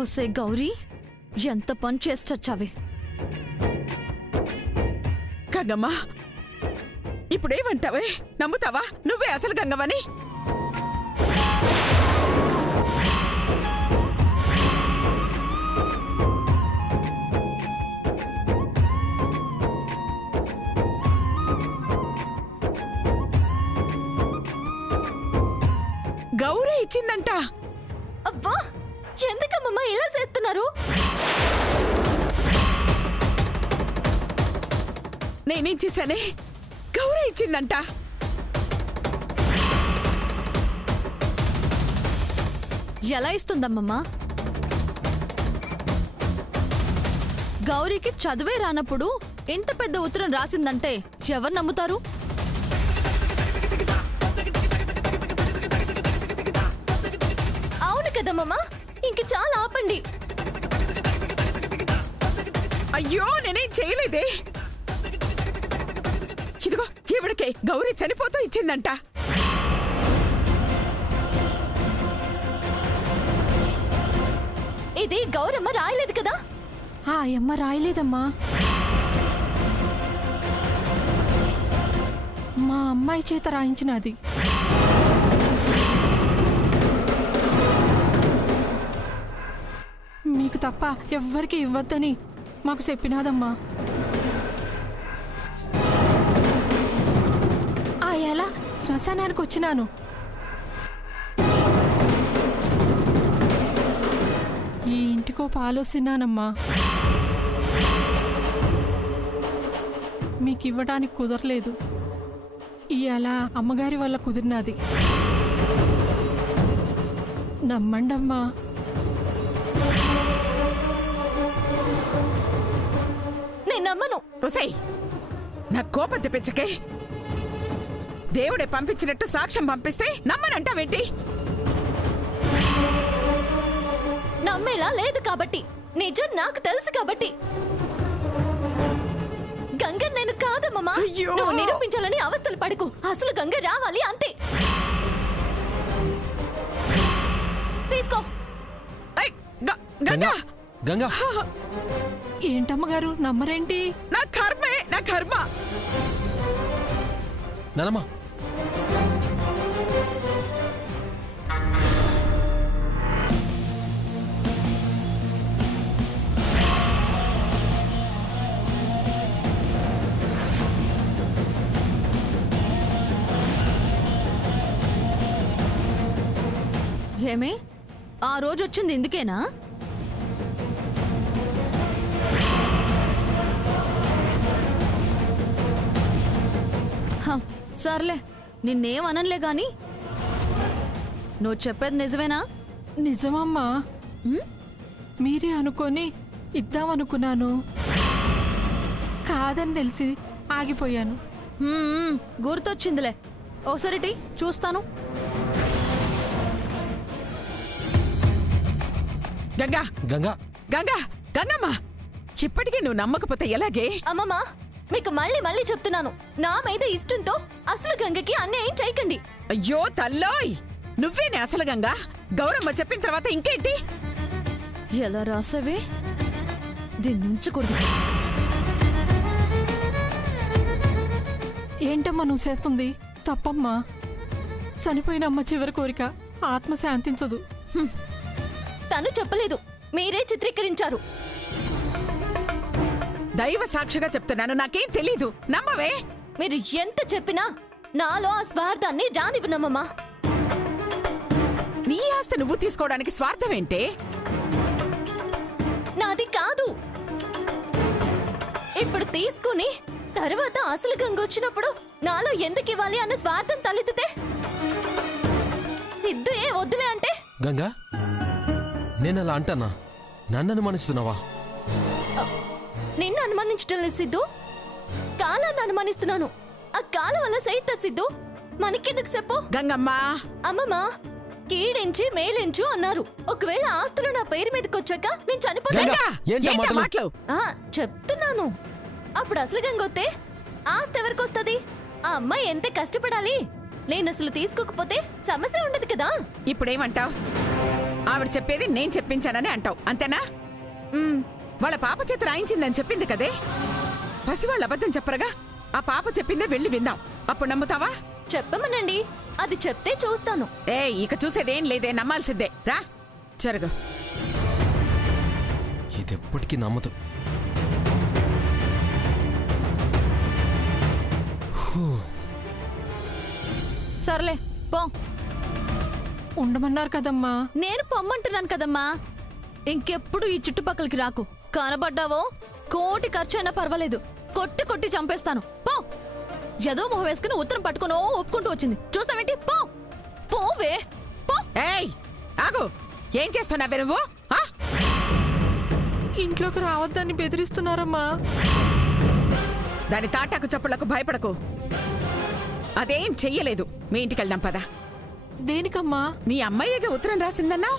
ఓసే గౌరీ, ఎంత పని చేస్తొచ్చావే. గంగమ్మ, ఇప్పుడేమంటావే? నమ్ముతావా నువ్వే అసలు గంగమ్మని? గౌరీ ఇచ్చిందంట. అబ్బా, ఎందుకమ్మా ఇలా చేస్తున్నారు? నేనేం చేశానే? గౌరీ ఇచ్చిందంట. ఎలా ఇస్తుందమ్మమ్మా? గౌరీకి చదివే రానప్పుడు ఇంత పెద్ద ఉత్తరం రాసిందంటే ఎవరు నమ్ముతారు? అవును కదమ్మా, ఇంక చాలా ఆపండి. అయ్యో, నేనేం చేయలేదే. ఇదిగో ఈవిడకే గౌరీ చనిపోతూ ఇచ్చిందంట. ఇది గౌరమ్మ రాయలేదు కదా? ఆ అమ్మ రాయలేదమ్మా. మా అమ్మాయి చేత రాయించినది. మీకు తప్ప ఎవ్వరికి ఇవ్వద్దని మాకు చెప్పినాదమ్మా. ఆ ఎలా శ్మశానానికి వచ్చినాను. ఈ ఇంటికో ఆలోచిస్తున్నానమ్మా. మీకు ఇవ్వడానికి కుదరలేదు. ఇవాళ అమ్మగారి వల్ల కుదిరినది. నమ్మండమ్మా. నేను నమ్మను. ఒసేయ్, నా కోపం తెప్పించకే. దేవుడే పంపించినట్టు సాక్ష్యం పంపిస్తే నమ్మనంటావేంటి? నమ్మేలా లేదు కాబట్టి, నిజం నాకు తెలుసు కాబట్టి. గంగ నేను కాదమ్మా. నువ్వు నిరూపించాలని అవస్థలు పడకు. అసలు గంగ రావాలి అంతే. తీసుకో. గంగా, గంగా, ఏంటమ్మగారు నమ్మరేంటి? నా కర్మే, నా కర్మ. నానమ్మా, ఏమే, ఆ రోజు వచ్చింది ఇందుకేనా? సర్లే, నిన్నేమనలే గాని నువ్వు చెప్పేది నిజమేనా? నిజమమ్మా. మీరే అనుకొని ఇద్దామనుకున్నాను. కాదని తెలిసి ఆగిపోయాను. గుర్తొచ్చిందిలే. ఓసారి చూస్తాను. గంగా, గంగా, గంగా, గంగమ్మ, ఇప్పటికీ నువ్వు నమ్మకపోతే ఎలాగే? అమ్మమ్మా, మీకు మళ్ళీ మళ్ళీ చెప్తున్నాను, నా మీద ఇష్టంతో అసలు గంగకి అన్యాయం చేయకండి. అయ్యో తల్లోయ్, నువ్వేనే అసలు గంగా. గౌరమ్మ చెప్పిన తర్వాత ఇంకేంటి? ఎలా రాసావే? దీన్ని ఉంచకూడదు. ఏంటమ్మా నువ్వు చేస్తుంది? తప్పమ్మా. చనిపోయిన అమ్మ చివరి కోరిక ఆత్మ శాంతించదు. తను చెప్పలేదు, మీరే చిత్రీకరించారు. దైవ సాక్షిగా చెప్తున్నాను, నాకేం తెలీదు. నమ్మవే? మీరు ఎంత చెప్పినా నాలో ఆ స్వార్థాన్ని రానివ్వనమ్మా. నీ ఆస్తి నువ్వు తీసుకోవడానికి స్వార్థం ఏంటే? నాది కాదు. ఇప్పుడు తీసుకుని తర్వాత అసలు గంగ వచ్చినప్పుడు నాలో ఎందుకు ఇవ్వాలి అన్న స్వార్థం తలెత్తితే సిద్ధు ఏ వద్దులే అంటే? గంగా, నేనలా అంటానా? నన్ను అనుమానిస్తున్నావా? నిన్ను అనుమానించడం లేదు సిద్ధు, కాలాన్ని అనుమానిస్తున్నాను. ఆ కాలం వల్ల సైత సిద్ధు, మనకెందుకు చెప్పు? గంగమ్మా, అమ్మమ్మా, కీడించి మేలించు అన్నారు. ఒకవేళ ఆస్తులు నా పేరు మీదకి వచ్చాక నేను చనిపోతా. చెప్తున్నాను. చెప్తున్నాను. అప్పుడు అసలు గంగొత్తే ఆస్తి ఎవరికి వస్తుంది? ఆ అమ్మాయి ఎంత కష్టపడాలి. నేను అసలు తీసుకోకపోతే సమస్య ఉండదు కదా. ఇప్పుడేమంటావు? ఆవిడ చెప్పేది నేను చెప్పించానని అంటావు అంతేనా? వాళ్ళ పాప చేత రాయించిందని చెప్పింది కదే. పసివాళ్ళ అబద్ధం చెప్పరగా. ఆ పాప చెప్పిందే వెళ్ళి విందాం, అప్పుడు నమ్ముతావా? చెప్పమనండి, అది చెప్తే చూస్తాను. ఇక చూసేదేం లేదే, నమ్మాల్సిందే. రా జరుగు. ఇది ఎప్పటికీ నమ్మదు. సర్లే పో. ఉండమన్నారు కదమ్మా. నేను పొమ్మంటున్నాను కదమ్మా. ఇంకెప్పుడు ఈ చుట్టుపక్కలకి రాకు. కనబడ్డావో కోటి ఖర్చు అయినా పర్వాలేదు, కొట్టి కొట్టి చంపేస్తాను. పో. ఏదో మొహం వేసుకుని ఉత్తరం పట్టుకుని ఒప్పుకుంటూ వచ్చింది. చూస్తావేంటి? పో పోవే పో. ఏయ్ ఆగు, ఏం చేస్తున్నావే నువ్వు? ఇంట్లోకి రావద్దని బెదిరిస్తున్నారమ్మా. దాని తాటాకు చప్పుళ్లకు భయపడకు. అదేం చెయ్యలేదు. మీ ఇంటికి వెళ్దాం పదా. దేనికమ్మా? నీ అమ్మాయిగా ఉత్తరం రాసిందన్నా?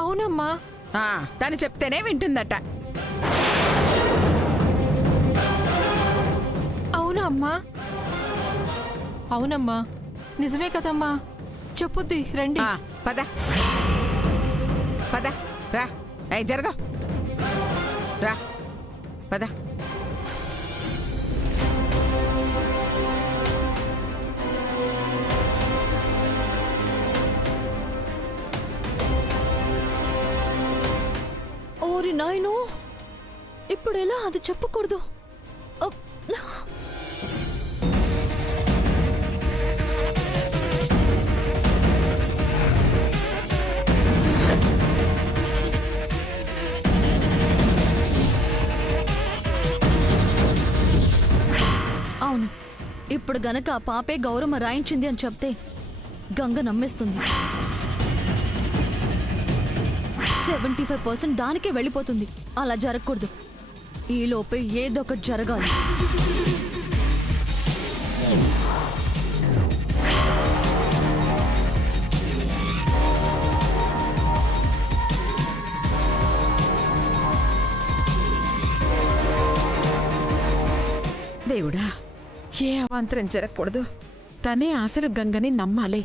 అవునమ్మా. తను చెప్తేనే వింటుందట. అవునా అమ్మా? అవునమ్మా, నిజమే కదమ్మా. చెప్పుద్ది, రండి. పద పద, రా. జరగ రా, పద. ఓరి నాయనో, ఇప్పుడు ఎలా? అది చెప్పకూడదు. అవును, ఇప్పుడు గనక ఆ పాపే గౌరమ్మ రాయించింది అని చెప్తే గంగ నమ్మేస్తుంది. 75% దానికే వెళ్ళిపోతుంది. అలా జరగకూడదు. ఈలోపే ఏదో ఒకటి జరగాలి. దేవుడా, ఏ అవాంతరం జరగకూడదు. తనే అసలు గంగని నమ్మాలి.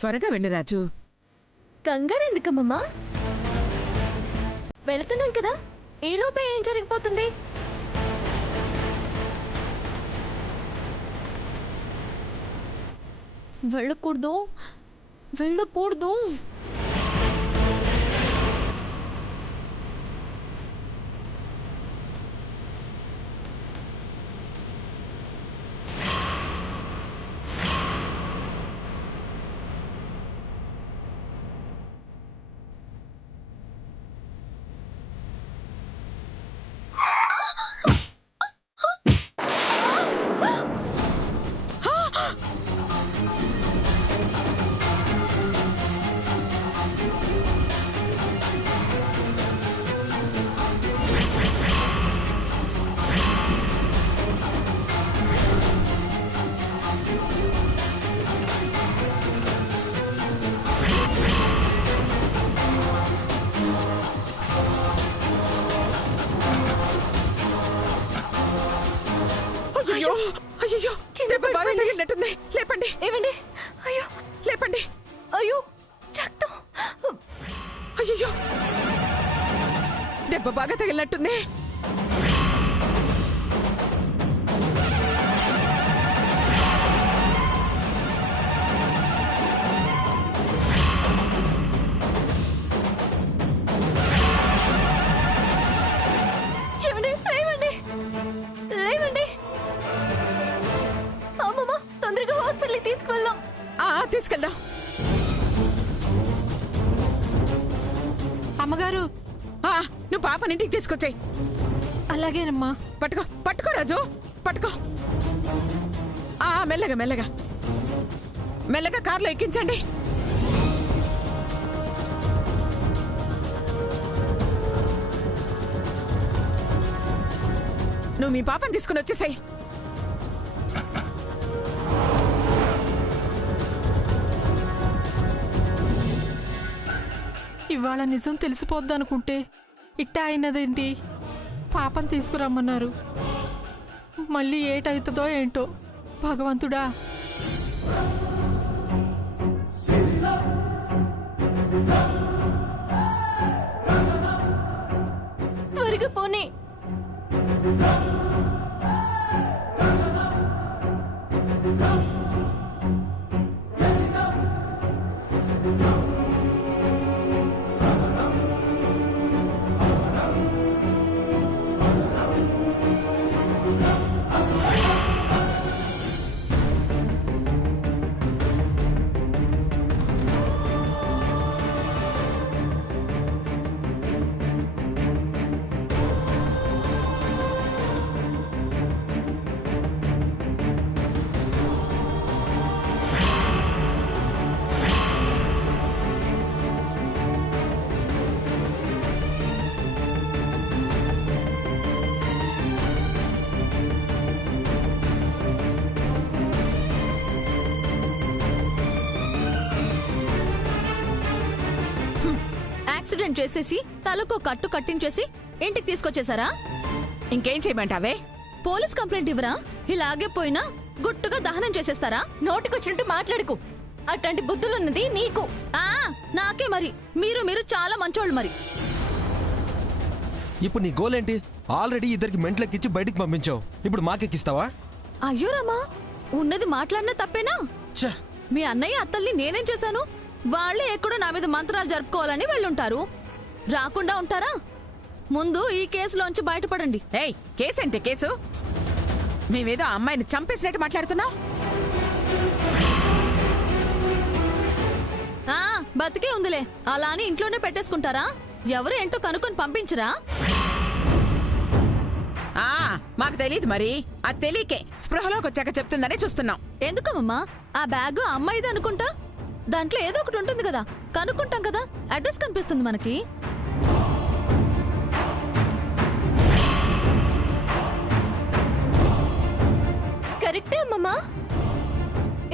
త్వరగా వెళ్ళి రాజు. కంగారు ఎందుకమ్మా? వెళుతున్నాం కదా, ఈలోపే ఏం జరిగిపోతుంది? వెళ్ళకూడదు, వెళ్ళకూడదు. అయ్యో అయ్యో, దెబ్బ బాగా తగిలినట్టుంది. లేపండి. ఏమండి? అయ్యో, లేపండి. అయ్యో, రక్తం. అయ్యో, దెబ్బ బాగా తగిలినట్టుంది. ఏమండి? లేవండి, లేవండి. అమ్మమ్మ, తొందరగా హాస్పిటల్కి తీసుకువెళ్దాం. తీసుకెళ్దాం. అమ్మగారు, నువ్వు పాపని ఇంటికి తీసుకొచ్చాయి. అలాగేనమ్మా. పట్టుకో పట్టుకో రాజు, పట్టుకో. మెల్లగా మెల్లగా మెల్లగా కార్లో ఎక్కించండి. నువ్వు మీ పాపని తీసుకుని వచ్చేసాయి. ఇవాళ నిజం తెలిసిపోద్దనుకుంటే ఇట్టా అయినదేంటి? పాపం తీసుకురమ్మన్నారు. మళ్ళీ ఏటవుతుందో ఏంటో భగవంతుడా. త్వరగా పోనీ. యాక్సిడెంట్ చేసేసి తలకు కట్టు కట్టించేసి ఇంటికి తీసుకొచ్చేసారా? ఇంకేం చేయమంటావే? పోలీస్ కంప్లైంట్ ఇవ్వరా? ఇలాగే పోయినా గుట్టుగా దహనం చేసేస్తారా? నోటికొచ్చినట్టు మాట్లాడుకు. అట్లాంటి బుద్ధులున్నది నీకు. నాకే మరి. మీరు చాలా మంచోళ్ళు మరి. ఇప్పుడు నీ గోల్ ఏంటి? ఆల్రెడీ ఇద్దరికి మెంట్లెక్కిచ్చి బయటికి పంపించావు, ఇప్పుడు మాకెక్కిస్తావా? అయ్యో రామా, ఉన్నది మాట్లాడినా తప్పేనా? ఛ! మీ అన్నయ్య అత్తల్ని నేనేం చేశాను? వాళ్ళే ఎక్కడో నా మీద మంత్రాలు జరుపుకోవాలని వెళ్ళుంటారు. రాకుండా ఉంటారా? ముందు ఈ కేసులోంచి బయటపడండి. ఏయ్, కేసేంటే కేసు? మేమేదో అమ్మాయిని చంపేసినట్టు మాట్లాడుతున్నావు. బతికే ఉందిలే, అలా అని ఇంట్లోనే పెట్టేసుకుంటారా? ఎవరు ఏంటో కనుక్కొని పంపించరా? మాకు తెలియదు మరి. అది తెలియకే స్పృహలోకి వచ్చాక చెప్తుందనే చూస్తున్నాం. ఎందుకమ్మా? ఆ బ్యాగ్ అమ్మాయిది అనుకుంటా. దాంట్లో ఏదో ఒకటి ఉంటుంది కదా, కనుక్కుంటాం కదా. అడ్రస్ కనిపిస్తుంది మనకి. కరెక్టే అమ్మమ్మా.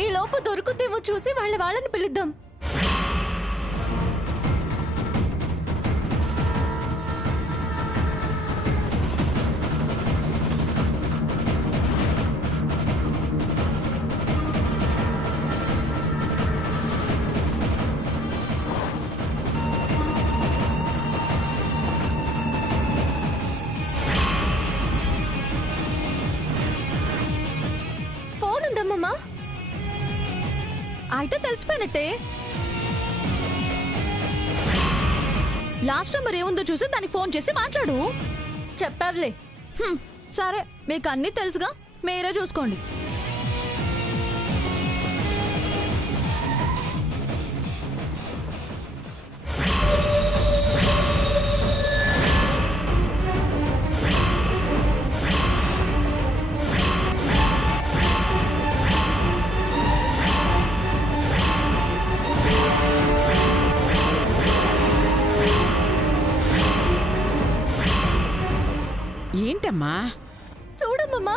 ఈ లోపు దొరుకుతేమో చూసి వాళ్ళని పిలుద్దాం. అయితే తెలిసిపోయినట్టే. లాస్ట్ నెంబర్ ఏముందో చూసి దానికి ఫోన్ చేసి మాట్లాడు. చెప్పావులే. సరే, మీకు అన్నీ తెలుసుగా, మీరే చూసుకోండి. ఏంటమ్మా? చూడమ్మా.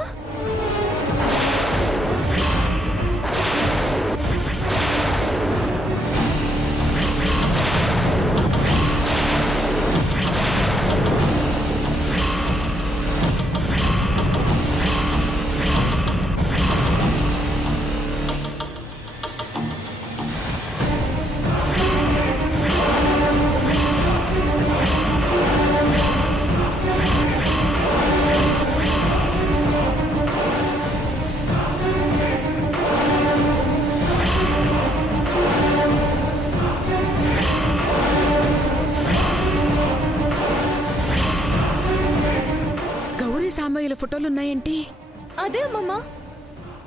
సాంబయ్యల ఫోటోలున్నాయేంటి? అదే అమ్మమ్మ,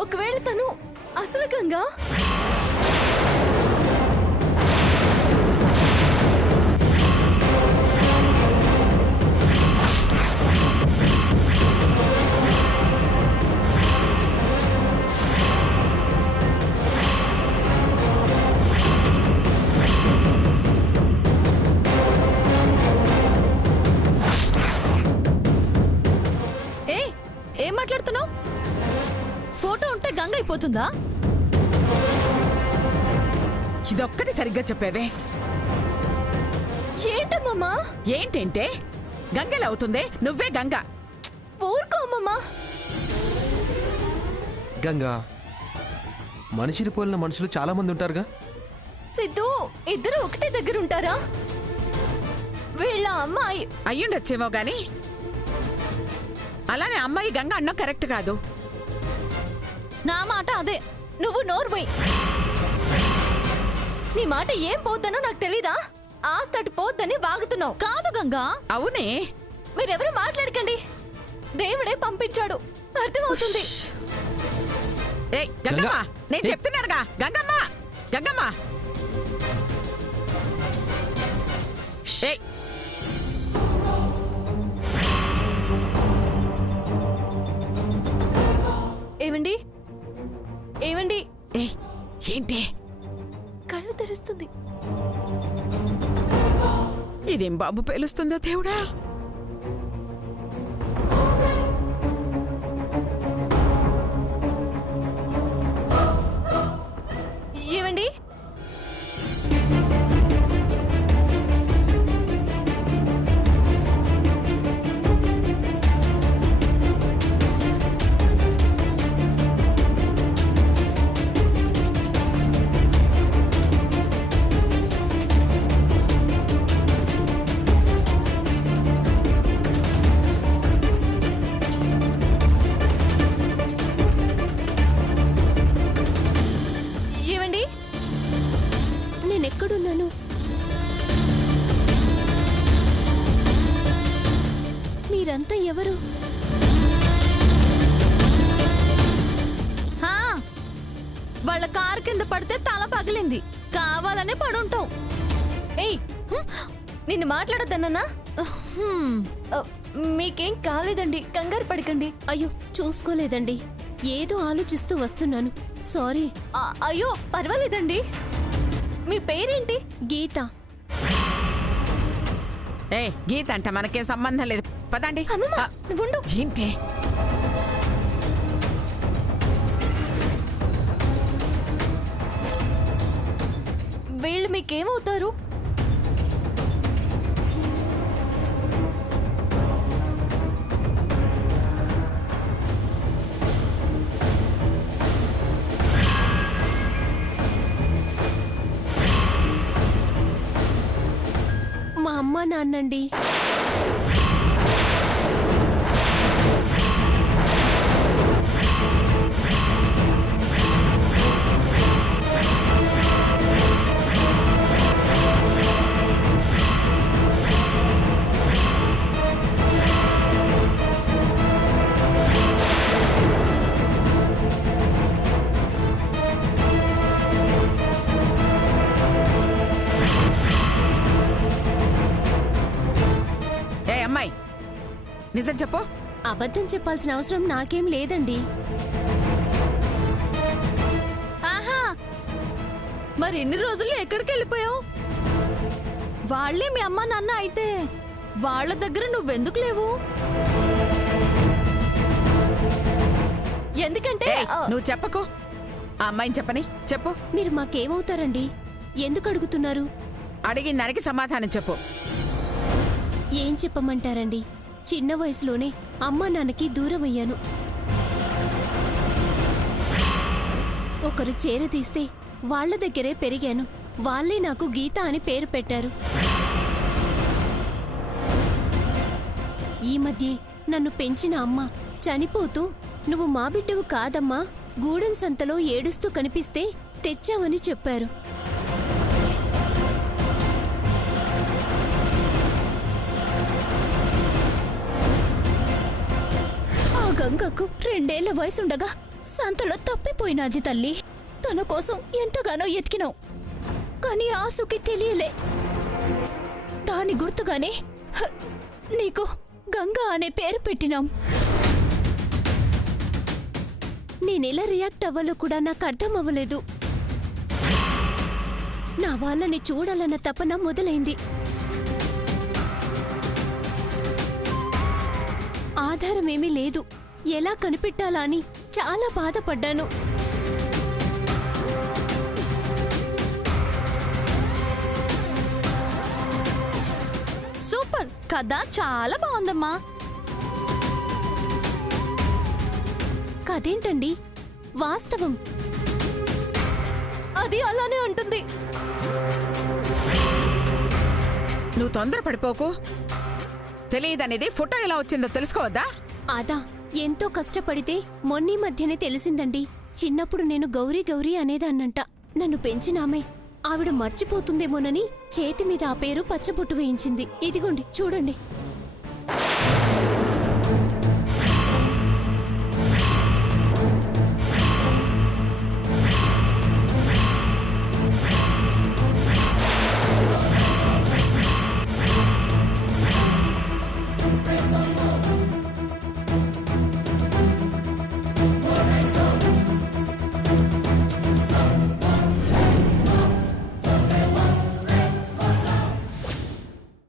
ఒకవేళ తను అసలు గంగా. గంగ అయిపోతుందా? ఇదొక్కటి సరిగ్గా చెప్పేవే. ఏంటమ్మమ్మా? ఏంటంటే గంగెలా అవుతుందే? నువ్వే గంగ. ఊరుకో అమ్మమ్మా. గంగా, మనిషిని పోలిన మనుషులు చాలా మంది ఉంటారుగా. సిద్ధు, ఇద్దరు ఒకటే దగ్గర ఉంటారా? వీళ్ళ అమ్మాయి అయ్యుండొచ్చేమో గాని అలానే అమ్మాయి గంగ అన్నం కరెక్ట్ కాదు. నా మాట అదే. నువ్వు నోర్మై. నీ మాట ఏం పోద్దనో నాకు తెలీదా? ఆస్తటి పోద్దని వాగుతున్నావు. కాదు గంగా. అవునే. మీరెవరు మాట్లాడకండి. దేవుడే పంపించాడు, అర్థమవుతుంది. ఏయ్ గంగమ్మ, నేను చెప్తున్నానుగా. గంగమ్మ, గంగమ్మ. ఏయ్ ఏమండి? ఏమండి? ఏయ్ ఏంటి? కళ్ళు తెరుస్తుంది. ఇదేం బాంబు పేలుస్తుందో దేవుడా. ఏమండి? ఏమండి? నేనెక్కడున్నాను? మీరంతా ఎవరు? హా, వాళ్ళ కారు కింద పడితే తల పగిలింది. కావాలనే పడుంటావు. ఏయ్, నిన్ను మాట్లాడొద్దన్నా? హ్మ్. మీకేం కాలేదండి, కంగారు పడకండి. అయ్యో, చూసుకోలేదండి. ఏదో ఆలోచిస్తూ వస్తున్నాను. సారీ. అయ్యో పర్వాలేదండి. మీ పేరేంటి? గీత. ఏ గీత అంట మనకేం సంబంధం లేదు. పదండి. అమ్మమ్మ, నువ్వుండు. ఏంటి? వీళ్ళు మీకేమవుతారు? మా అమ్మ నాన్నండి. ఏ అమ్మాయి, నిజం చెప్పు. అబద్ధం చెప్పాల్సిన అవసరం నాకేం లేదండి. ఆహా, మరి ఎన్ని రోజుల్లో ఎక్కడికి వెళ్ళిపోయావు? వాళ్ళే మీ అమ్మ నాన్న అయితే వాళ్ళ దగ్గర నువ్వెందుకు లేవు? ఎందుకంటే ఏయ్, నువ్వు చెప్పకు. ఆ అమ్మాయిని చెప్పని చెప్పు. మీరు మాకేమవుతారండి? ఎందుకు అడుగుతున్నారు? అడిగిన దానికి సమాధానం చెప్పు. ఏం చెప్పమంటారండి? చిన్న వయసులోనే అమ్మా నాన్నకి దూరం అయ్యాను. ఒకరు చేరదీస్తే వాళ్ళ దగ్గరే పెరిగాను. వాళ్ళే నాకు గీత అని పేరు పెట్టారు. ఈ మధ్యే నన్ను పెంచిన అమ్మ చనిపోతూ, నువ్వు మా బిడ్డవు కాదమ్మా, గూడెం సంతలో ఏడుస్తూ కనిపిస్తే తెచ్చావని చెప్పారు. ఆ గంగకు 2 ఏళ్ల వయసుండగా సంతలో తప్పిపోయినది తల్లి. తన కోసం ఎంతగానో ఎతికినావు, కానీ ఆసుకి తెలియలే. దాని గుర్తుగానే నీకు గంగా అనే పేరు పెట్టినాం. నేనెలా రియాక్ట్ అవ్వాలో కూడా నాకు అర్థం అవ్వలేదు. నా వాళ్ళని చూడాలన్న తపన మొదలైంది. ఆధారమేమీ లేదు. ఎలా కనిపెట్టాలా అని చాలా బాధపడ్డాను. సూపర్ కథ చాలా బాగుందమ్మా. కదేంటండి వాస్తవం. అది అలానే ఉంటుంది. నువ్వు తొందర పడిపోకు. తెలియదనేది ఫోటో ఎలా వచ్చిందో తెలుసుకోవద్దా? అదా ఎంతో కష్టపడితే మొన్నీ మధ్యనే తెలిసిందండి. చిన్నప్పుడు నేను గౌరీ గౌరీ అనేదాన్నంట. నన్ను పెంచినామే ఆవిడ మర్చిపోతుందేమోనని చేతి మీద ఆ పేరు పచ్చబొట్టు వేయించింది. ఇదిగోండి చూడండి.